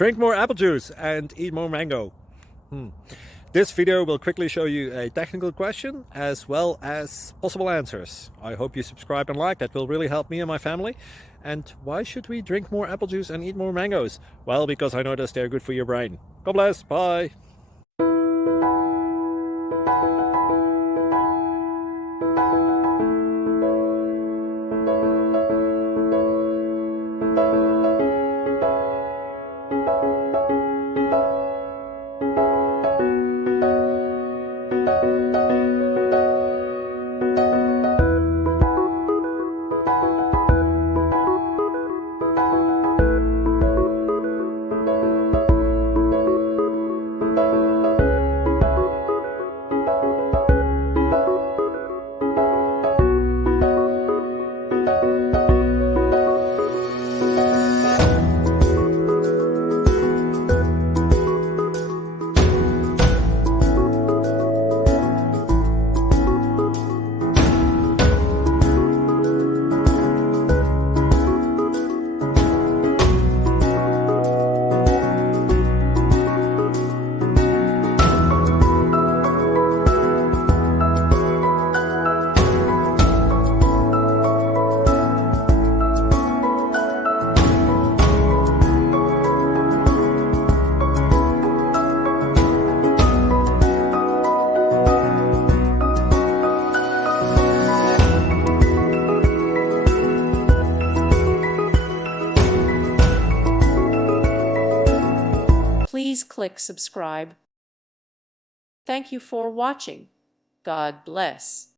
Drink more apple juice and eat more mango. This video will quickly show you a technical question as well as possible answers. I hope you subscribe and like, that will really help me and my family. And why should we drink more apple juice and eat more mangoes? Well, because I noticed they're good for your brain. God bless, bye. Please click subscribe. Thank you for watching. God bless.